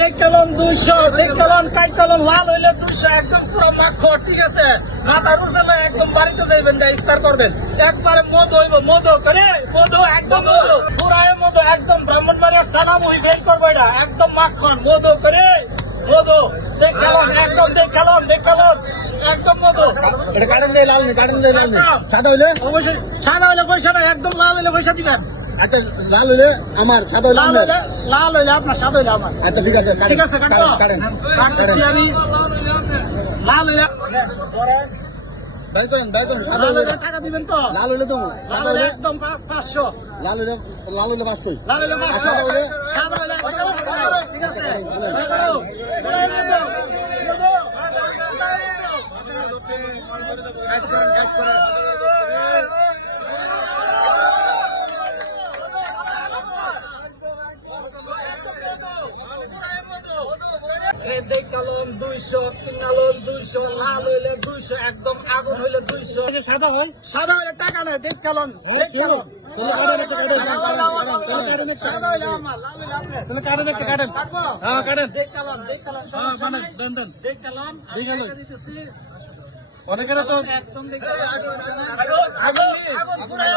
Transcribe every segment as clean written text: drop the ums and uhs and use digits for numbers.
দেখলাম 200, দেখলাম কাটলাম লাল হইলে 200, একদম পুরো মাখন, ঠিক আছে। মাথার উপরে একদম বাড়িতে যাইবেন, ইফতার করবেন, একবারে মধু হইব, মধু করে মধু, একদম মধু পুরাই মধু, একদম ব্রাহ্মণবাড়িয়া সালাম ওই বের করবো, এটা একদম মাখন মধু করে মধু দেখলাম, একদম দেখলাম একদম মধু। এটা কারেন্ট দেয় লাল নেই, কারেন্ট দেয় লাল নেই, সাদা হইলে অবশ্যই সাদা হইলে পয়সা না, একদম লাল হইলে পয়সা দিবেন। আচ্ছা লাল হইলে আমার, সাদা হইলে লাল হইলে আপনার, সাদা হইলে আমার। আচ্ছা ঠিক আছে, ঠিক আছে, কাটতেছি আমি। লাল হইলে টাকা দিবেন তো? লাল হইলে তো লাল হইলে একদম 500, লাল হইলে 500, লাল হইলে 500, সাদা হইলে ঠিক আছে। দেখলাম 200, কিনালাম 200, লাল হইলে 200, একদম আগুন হইলে 200। সাদা হয়, সাদা হইলে টাকা নেই, দেখলাম সাদা হইলে আমার, লাল হইলে আপনার। কাটবো? দেখলাম দেখলাম আমি টাকা দিতেছি। অনেকের তো একদম আগুন পুরাই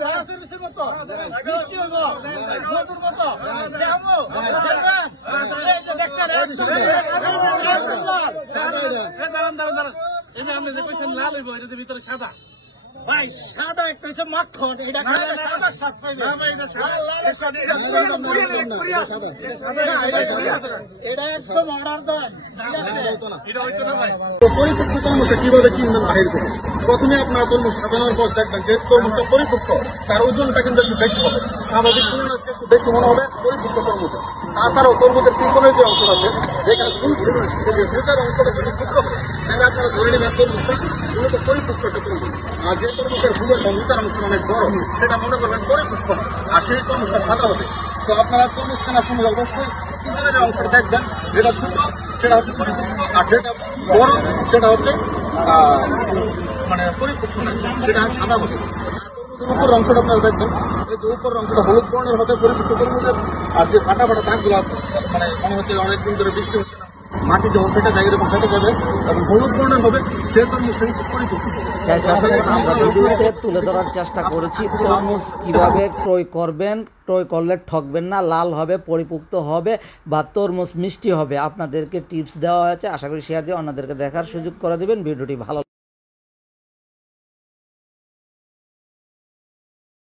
গাছের মতো বৃষ্টি হইব, মধুর মতো যাবো, লাল হইব, এটা ভিতরে সাদা ভাই, সাদা একটা হচ্ছে মাখন, এটা সাদা স্বাদ পাইবে, এটা একদম অর্ডার দেন, পরিপক্ক তরমুজটা কিভাবে চিনবেন বাহির করে? প্রথমে আপনার তরমুজ সাজানোর পর দেখবেন যে তরমুজটা পরিপক্ক, তার ওজনটা কিন্তু একটু বেশি হবে, স্বাভাবিক তুলনায় একটু বেশি মনে হবে পরিপক্ক তরমুজ। তাছাড়াও তরমুজের পিছনের যে অংশ আছে, যেখানে ফুল ছিল সেই ফুটার অংশটা যদি ছোট হবে, তাহলে আপনারা ধরে নেবেন তরমুজটা মূলত পরিপক্ক একটা তরমুজ। আর যে তরমুজের ফুলের বা মুচার অংশ অনেক বড়, সেটা মনে করবেন পরিপক্ক, আর সেই তরমুজটা সাদা হবে। তো আপনারা তরমুজ কেনার সময় অবশ্যই পিছনের যে অংশটা দেখবেন, যেটা ছোট সেটা হচ্ছে পরিপক্ক, আর যেটা বড় সেটা হচ্ছে মানে পরিপক্ক না, সেটা সাদা হবে। উপর অংশটা আপনারা দেখবেন, এই যে উপর অংশটা হলুদ বর্ণের হবে পরিপক্ক তরমুজের, আর যে ফাটা ফাটা দাগগুলো আছে, মানে মনে হচ্ছে অনেকদিন ধরে বৃষ্টি হচ্ছে না, মাটি যখন ফেটে যায় এরকম ফেটে যাবে এবং হলুদ বর্ণের হবে, সেই তরমুজটা কিন্তু পরিপক্ক। আমরা ভিডিওতে তুলে ধরার চেষ্টা করেছি তরমুজ কিভাবে ক্রয় করবেন, ক্রয় করলে ঠকবেন না, লাল হবে, পরিপুক্ত হবে বা তরমুজ মিষ্টি হবে, আপনাদেরকে টিপস দেওয়া হয়েছে। আশা করি শেয়ার দিয়ে অন্যদেরকে দেখার সুযোগ করে দেবেন। ভিডিওটি ভালো